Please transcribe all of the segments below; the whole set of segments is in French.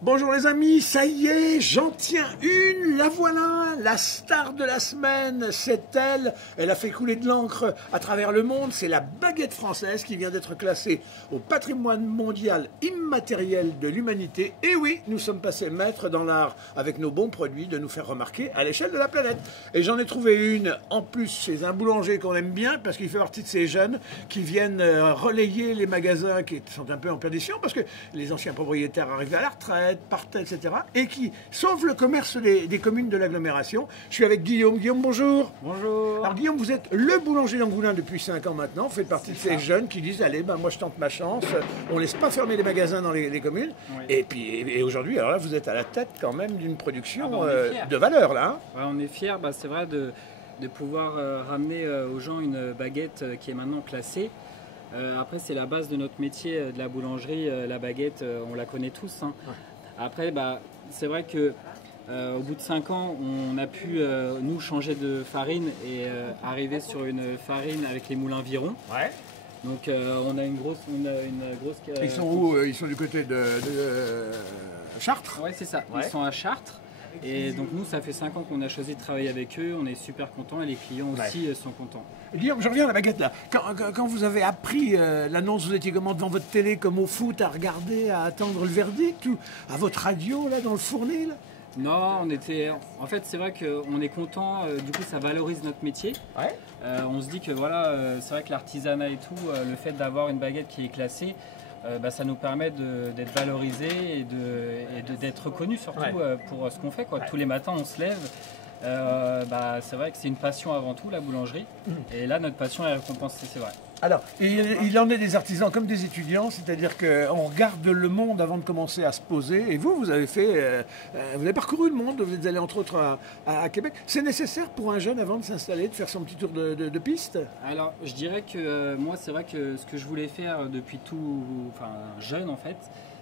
Bonjour les amis, ça y est, j'en tiens une, la voilà, la star de la semaine, c'est elle. Elle a fait couler de l'encre à travers le monde, c'est la baguette française qui vient d'être classée au patrimoine mondial immatériel de l'humanité. Et oui, nous sommes passés maîtres dans l'art avec nos bons produits de nous faire remarquer à l'échelle de la planète. Et j'en ai trouvé une, en plus, chez un boulanger qu'on aime bien, parce qu'il fait partie de ces jeunes qui viennent relayer les magasins qui sont un peu en perdition, parce que les anciens propriétaires arrivent à la retraite, partait, etc. et qui sauve le commerce des communes de l'agglomération. Je suis avec Guillaume. Guillaume, bonjour. Bonjour. Alors Guillaume, vous êtes le boulanger d'Angoulins depuis 5 ans maintenant. Vous faites partie de ces jeunes qui disent, allez, ben, moi je tente ma chance. On ne laisse pas fermer les magasins dans les communes. Oui. Et puis aujourd'hui, alors là, vous êtes à la tête quand même d'une production de valeur, là. Hein. Ouais, on est fiers, c'est vrai, de pouvoir ramener aux gens une baguette qui est maintenant classée. Après, c'est la base de notre métier de la boulangerie. La baguette, on la connaît tous. Hein. Ouais. Après, c'est vrai que au bout de 5 ans, on a pu nous changer de farine et arriver sur une farine avec les moulins Viron. Ouais. Donc on a une grosse. Ils sont où? Ils sont du côté de Chartres. Ouais, c'est ça. Ouais. Ils sont à Chartres. Et donc nous, ça fait 5 ans qu'on a choisi de travailler avec eux, on est super contents et les clients aussi sont contents. Guillaume, je reviens à la baguette là. Quand vous avez appris l'annonce, vous étiez comment devant votre télé, comme au foot, à regarder, à attendre le verdict, ou à votre radio là, dans le fourné là? Non, on était. En fait, c'est vrai qu'on est content. Du coup, ça valorise notre métier. Ouais. On se dit que voilà, c'est vrai que l'artisanat et tout, le fait d'avoir une baguette qui est classée. Ça nous permet d'être valorisé et d'être reconnu surtout pour ce qu'on fait. Quoi. Tous les matins on se lève, c'est vrai que c'est une passion avant tout la boulangerie et là notre passion est récompensée, c'est vrai. Alors, il en est des artisans comme des étudiants, c'est-à-dire qu'on regarde le monde avant de commencer à se poser. Et vous avez fait, vous avez parcouru le monde, vous êtes allé entre autres à Québec. C'est nécessaire pour un jeune avant de s'installer, de faire son petit tour de piste? Alors, je dirais que moi, c'est vrai que ce que je voulais faire depuis tout, jeune en fait,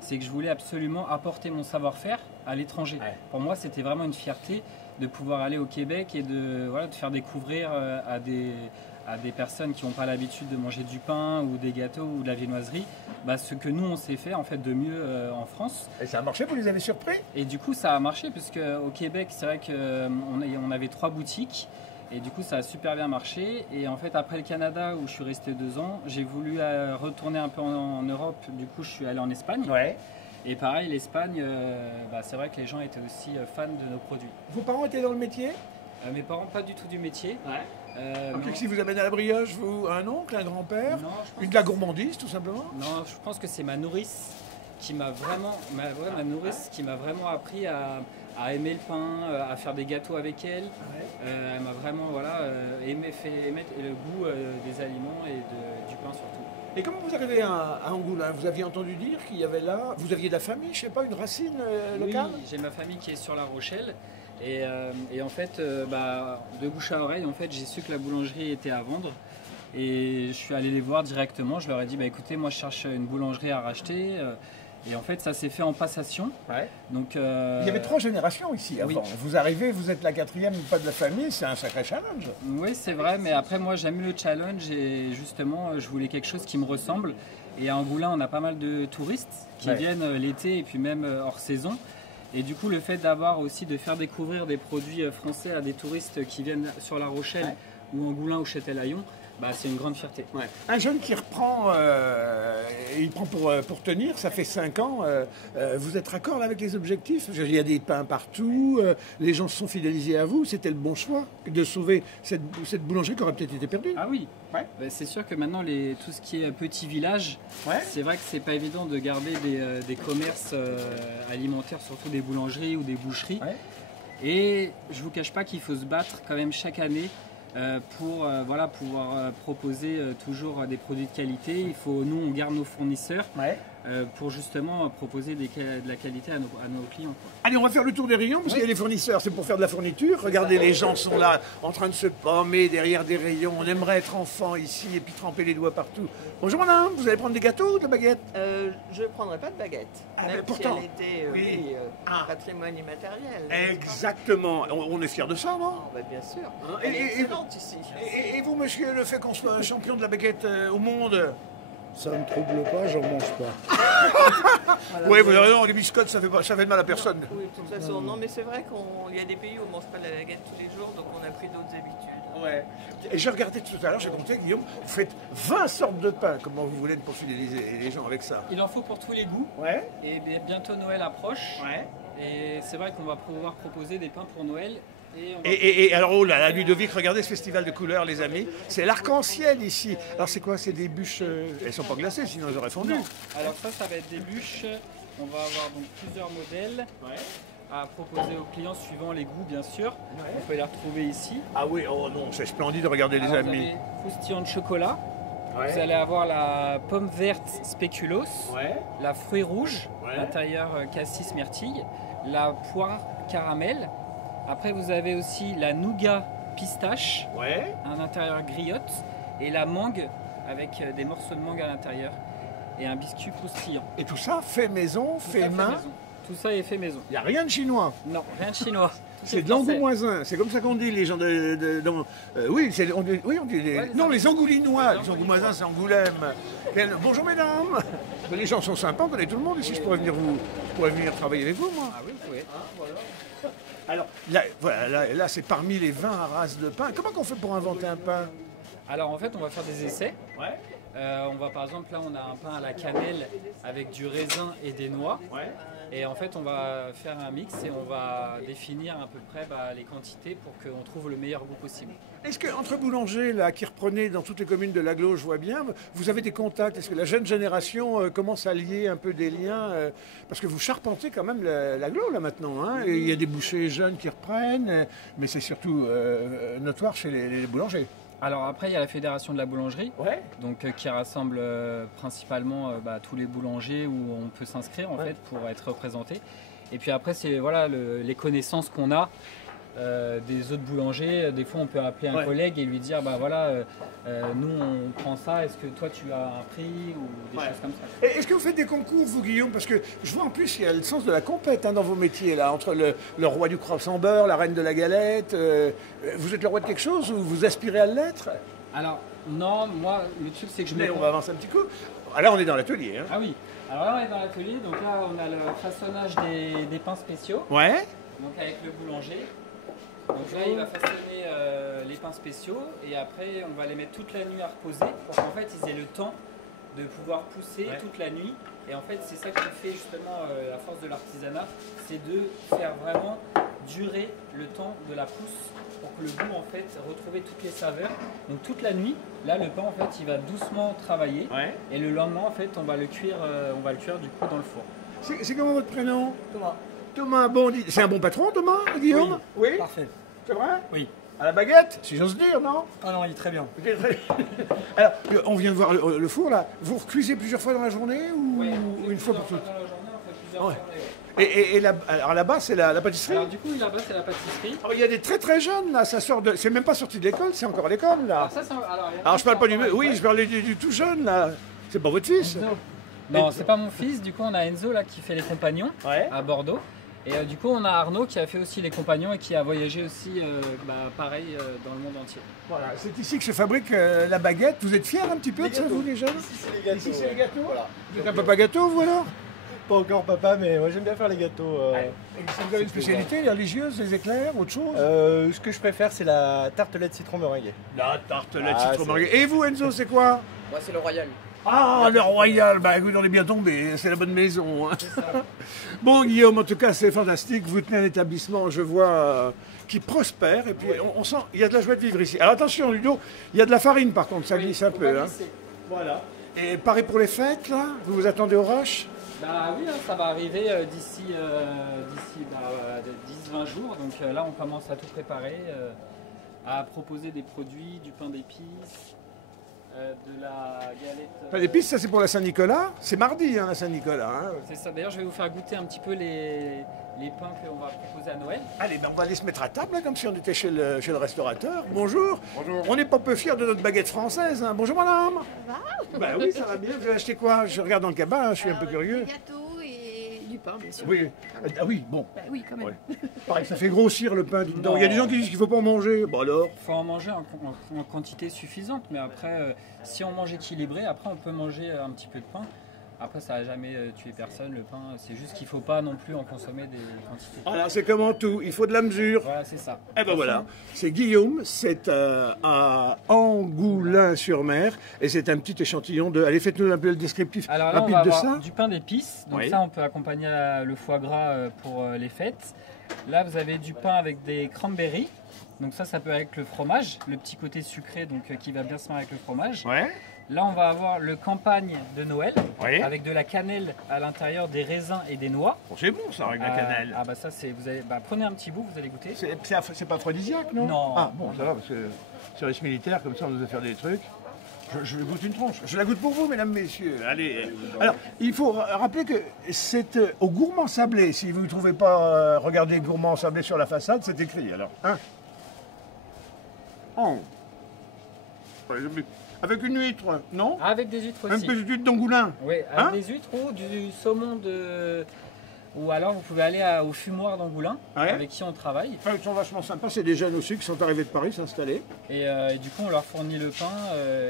c'est que je voulais absolument apporter mon savoir-faire à l'étranger. Ouais. Pour moi, c'était vraiment une fierté de pouvoir aller au Québec et de faire découvrir à des personnes qui n'ont pas l'habitude de manger du pain ou des gâteaux ou de la viennoiserie, ce que nous on sait faire en fait de mieux en France. Et ça a marché, vous les avez surpris? Et du coup ça a marché puisque au Québec c'est vrai qu'on avait 3 boutiques et du coup ça a super bien marché. Et en fait après le Canada où je suis resté 2 ans, j'ai voulu retourner un peu en Europe, du coup je suis allé en Espagne. Ouais. Et pareil, l'Espagne, c'est vrai que les gens étaient aussi fans de nos produits. Vos parents étaient dans le métier? Mes parents pas du tout du métier. Ouais. Qu'est-ce qui vous amène à la brioche, vous? Un oncle, un grand-père? De la gourmandise, tout simplement? Non, je pense que c'est ma nourrice qui m'a vraiment, ma nourrice qui m'a vraiment appris à aimer le pain, à faire des gâteaux avec elle. Ouais. Elle m'a vraiment fait mettre le goût des aliments et du pain surtout. Et comment vous arrivez à Angoulins? Vous aviez entendu dire qu'il y avait là, vous aviez de la famille, je sais pas, une racine locale? Oui, j'ai ma famille qui est sur La Rochelle. Et en fait, de bouche à oreille, en fait, j'ai su que la boulangerie était à vendre. Et je suis allé les voir directement. Je leur ai dit, écoutez, moi je cherche une boulangerie à racheter. Et en fait, ça s'est fait en passation. Ouais. Donc, il y avait 3 générations ici avant. Oui. Vous arrivez, vous êtes la 4e, pas de la famille, c'est un sacré challenge. Oui, c'est vrai, mais après, moi j'aime le challenge et justement, je voulais quelque chose qui me ressemble. Et à Angoulins, on a pas mal de touristes qui viennent l'été et puis même hors saison. Et du coup, le fait de faire découvrir des produits français à des touristes qui viennent sur La Rochelle ou Angoulins ou Châtelaillon, c'est une grande fierté. Ouais. Un jeune qui reprend, il prend pour tenir, ça fait 5 ans. Vous êtes raccord là avec les objectifs? Il y a des pains partout, les gens se sont fidélisés à vous. C'était le bon choix de sauver cette boulangerie qui aurait peut-être été perdue? Ah oui, c'est sûr que maintenant, tout ce qui est petit village, c'est vrai que c'est pas évident de garder des commerces alimentaires, surtout des boulangeries ou des boucheries. Ouais. Et je vous cache pas qu'il faut se battre quand même chaque année pour pouvoir proposer toujours des produits de qualité. Nous on garde nos fournisseurs pour justement proposer de la qualité à nos clients. Quoi. Allez, on va faire le tour des rayons parce qu'il y a les fournisseurs, c'est pour faire de la fourniture. Regardez, les gens sont là en train de se pommer derrière des rayons. On aimerait être enfant ici et puis tremper les doigts partout. Bonjour madame, vous allez prendre des gâteaux ou de la baguette? Je ne prendrai pas de baguette. Même pourtant, si elle était patrimoine immatériel. Exactement. On est fiers de ça, non? Bien sûr. Elle est excellente ici. Et vous, monsieur, le fait qu'on soit un champion de la baguette au monde? Ça ne me trouble pas, j'en mange pas. Oui, vous avez raison, les biscottes, ça fait de mal à personne. Oui, de toute façon, non, mais c'est vrai qu'il y a des pays où on ne mange pas de la baguette tous les jours, donc on a pris d'autres habitudes. Ouais. Et j'ai regardé tout à l'heure, j'ai compté, Guillaume, vous faites 20 sortes de pain. Comment vous voulez pour fidéliser les gens avec ça? Il en faut pour tous les goûts. Ouais. Et bientôt Noël approche. Ouais. Et c'est vrai qu'on va pouvoir proposer des pains pour Noël. Et alors, oh là, la Ludovic, regardez ce festival de couleurs, les amis. C'est l'arc-en-ciel ici. Alors, c'est quoi? C'est des bûches. Elles sont pas glacées, sinon elles auraient fondu. Non. Alors, ça va être des bûches. On va avoir donc plusieurs modèles à proposer aux clients suivant les goûts, bien sûr. Ouais. Vous pouvez les retrouver ici. Ah oui, oh non, c'est splendide, regardez, les amis. Vous avez croustillant de chocolat. Ouais. Vous allez avoir la pomme verte spéculoos, la fruit rouge, l'intérieur cassis myrtille, la poire caramel. Après, vous avez aussi la nougat pistache, un intérieur griotte, et la mangue avec des morceaux de mangue à l'intérieur, et un biscuit croustillant. Et tout ça fait maison, fait main? Tout ça est fait maison. Il n'y a rien de chinois? Non, rien de chinois. C'est de l'angoumoisin, c'est comme ça qu'on dit, les gens oui, on dit les angoulinois, les angoumoisins c'est Angoulême. Bonjour mesdames. Les gens sont sympas, on connaît tout le monde ici, je pourrais venir travailler avec vous, moi. Ah oui, vous pouvez. Voilà. Alors, là c'est parmi les 20 races de pain. Comment on fait pour inventer un pain? Alors en fait, on va faire des essais. On va par exemple, là on a un pain à la cannelle avec du raisin et des noix. Et en fait, on va faire un mix et on va définir à peu près les quantités pour qu'on trouve le meilleur goût possible. Est-ce qu'entre boulangers là, qui reprenaient dans toutes les communes de l'Aglo, je vois bien, vous avez des contacts? Est-ce que la jeune génération commence à lier un peu des liens parce que vous charpentez quand même l'Aglo là maintenant, hein, et il y a des bouchers jeunes qui reprennent, mais c'est surtout notoire chez les boulangers. Alors après, il y a la Fédération de la boulangerie, donc, qui rassemble principalement tous les boulangers où on peut s'inscrire en fait pour être représenté. Et puis après, c'est les connaissances qu'on a des autres boulangers. Des fois, on peut appeler un collègue et lui dire nous on prend ça, est-ce que toi tu as un prix ou des choses comme ça. Est-ce que vous faites des concours, vous Guillaume? Parce que je vois en plus il y a le sens de la compète dans vos métiers, là, entre le roi du croissant beurre, la reine de la galette. Vous êtes le roi de quelque chose ou vous aspirez à l'être? Alors non, moi le truc c'est que on va avancer un petit coup. Ah, là on est dans l'atelier. Hein. Ah oui, alors là on est dans l'atelier, donc là on a le façonnage des pains spéciaux. Donc avec le boulanger. Donc là, il va façonner les pains spéciaux et après, on va les mettre toute la nuit à reposer pour qu'en fait, ils aient le temps de pouvoir pousser toute la nuit. Et en fait, c'est ça qui fait justement la force de l'artisanat, c'est de faire vraiment durer le temps de la pousse pour que le goût, en fait, retrouve toutes les saveurs. Donc toute la nuit, là, le pain, en fait, il va doucement travailler et le lendemain, en fait, on va le cuire du coup dans le four. C'est comment votre prénom? Thomas. Thomas, bon, c'est un bon patron, Thomas, Guillaume? Oui. Parfait. C'est vrai? Oui. À la baguette, si j'ose dire, non? Ah non, il est très bien. Alors, on vient de voir le four, là. Vous recuisez plusieurs fois dans la journée ou une fois pour toutes? Dans la journée, on fait plusieurs journées. Alors là-bas, c'est la pâtisserie? Alors du coup, là-bas, c'est la pâtisserie. Alors, il y a des très très jeunes, là. Ça sort de... C'est même pas sorti de l'école, c'est encore à l'école, là. Alors, je parle pas du... Oui, je parle du tout jeune, là. C'est pas votre fils? Non, c'est pas mon fils. Du coup, on a Enzo, là, qui fait les compagnons à Bordeaux. Et du coup, on a Arnaud qui a fait aussi les compagnons et qui a voyagé aussi, pareil, dans le monde entier. Voilà, c'est ici que se fabrique la baguette. Vous êtes fiers un petit peu de ça, vous, les jeunes? Ici, c'est les gâteaux. Ici, c'est les gâteaux. Voilà. Vous êtes un papa gâteau, vous, alors? Pas encore papa, mais moi, j'aime bien faire les gâteaux. Vous avez une spécialité, les religieuses, les éclairs, autre chose? Ce que je préfère, c'est la tartelette citron meringuée. La tartelette citron meringuée. Et vous, Enzo, c'est quoi? Moi, c'est le royal. Ah, le Royal, bah écoute, on est bien tombé, c'est la bonne maison. Hein. Bon, Guillaume, en tout cas, c'est fantastique. Vous tenez un établissement, je vois, qui prospère. Et puis, on sent, il y a de la joie de vivre ici. Alors attention, Ludo, il y a de la farine, par contre, ça glisse un peu. Hein. Voilà. Et pareil pour les fêtes, là? Vous vous attendez au rush? Bah oui, ça va arriver d'ici 10-20 jours. Donc là, on commence à tout préparer, à proposer des produits, du pain d'épices. De la galette. Pain d'épices, ça c'est pour la Saint-Nicolas. C'est mardi, hein, la Saint-Nicolas. Hein. C'est ça. D'ailleurs, je vais vous faire goûter un petit peu les pains qu'on va proposer à Noël. Allez, ben on va aller se mettre à table, là, comme si on était chez le restaurateur. Bonjour. Bonjour. On n'est pas peu fiers de notre baguette française. Hein. Bonjour, madame. Ça va? Ben oui, ça va bien. Vous avez acheté quoi? Je regarde dans le cabas, hein, je suis un peu curieux. Des gâteaux et du pain, bien sûr. Oui, ah oui, bon. Bah oui, quand même. Ouais. Pareil, ça fait grossir le pain, dites donc. Non. Il y a des gens qui disent qu'il ne faut pas en manger. Bon alors. Il faut en manger en quantité suffisante, mais après, si on mange équilibré, après on peut manger un petit peu de pain. Après, ça n'a jamais tué personne, le pain. C'est juste qu'il ne faut pas non plus en consommer des quantités. Voilà, c'est comme en tout, il faut de la mesure. Voilà, c'est ça. Eh ben voilà, c'est Guillaume, c'est à Angoulins-sur-Mer, et c'est un petit échantillon de... Allez, faites-nous un peu le descriptif Alors là, on rapide va de avoir ça. du pain d'épices. Donc Oui. ça, on peut accompagner le foie gras pour les fêtes. Là, vous avez du pain avec des cranberries. Donc ça peut avec le fromage, le petit côté sucré donc qui va bien se marier avec le fromage. Ouais. Là, on va avoir le campagne de Noël, Oui. avec de la cannelle à l'intérieur, des raisins et des noix. Bon, c'est bon ça avec la cannelle. Ah bah ça, c'est vous allez, prenez un petit bout, vous allez goûter. C'est pas aphrodisiaque, non? Non. Ah bon, ça va, parce que service militaire, comme ça, on nous a fait des trucs. Je vais goûter une tranche. Je la goûte pour vous, mesdames, messieurs. Allez. Alors, il faut rappeler que c'est au Gourmand Sablé. Si vous ne trouvez pas, regardez Gourmand Sablé sur la façade, c'est écrit. Alors, hein? Oh. Avec une huître, non? Avec des huîtres Un aussi. peu d'huître d'Angoulins. Oui, avec Hein des huîtres ou du saumon de... Ou alors vous pouvez aller au fumoir d'Angoulins, Ouais. avec qui on travaille. Enfin, ils sont vachement sympas. C'est des jeunes aussi qui sont arrivés de Paris s'installer. Et du coup, on leur fournit le pain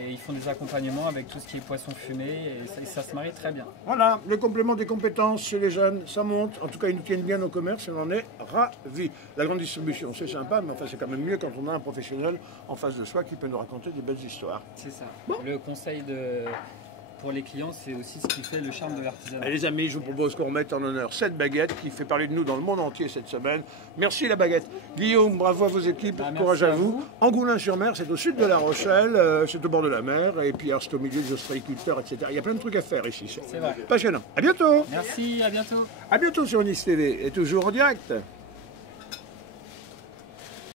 et ils font des accompagnements avec tout ce qui est poisson fumé et ça se marie très bien. Voilà, le complément des compétences chez les jeunes, ça monte. En tout cas, ils nous tiennent bien au commerce et on en est ravis. La grande distribution, c'est sympa, mais enfin, c'est quand même mieux quand on a un professionnel en face de soi qui peut nous raconter des belles histoires. C'est ça. Le conseil pour les clients, c'est aussi ce qui fait le charme de l'artisanat. Allez, les amis, je vous propose qu'on remette en honneur cette baguette qui fait parler de nous dans le monde entier cette semaine. Merci la baguette. Guillaume, bravo à vos équipes, Merci courage à à vous. vous. Angoulins-sur-Mer, c'est au sud de La Rochelle, c'est au bord de la mer, et puis alors, c'est au milieu des ostréiculteurs, etc. Il y a plein de trucs à faire ici. C'est vrai. Passionnant. À bientôt. Merci, à bientôt. À bientôt sur Nice TV, et toujours en direct.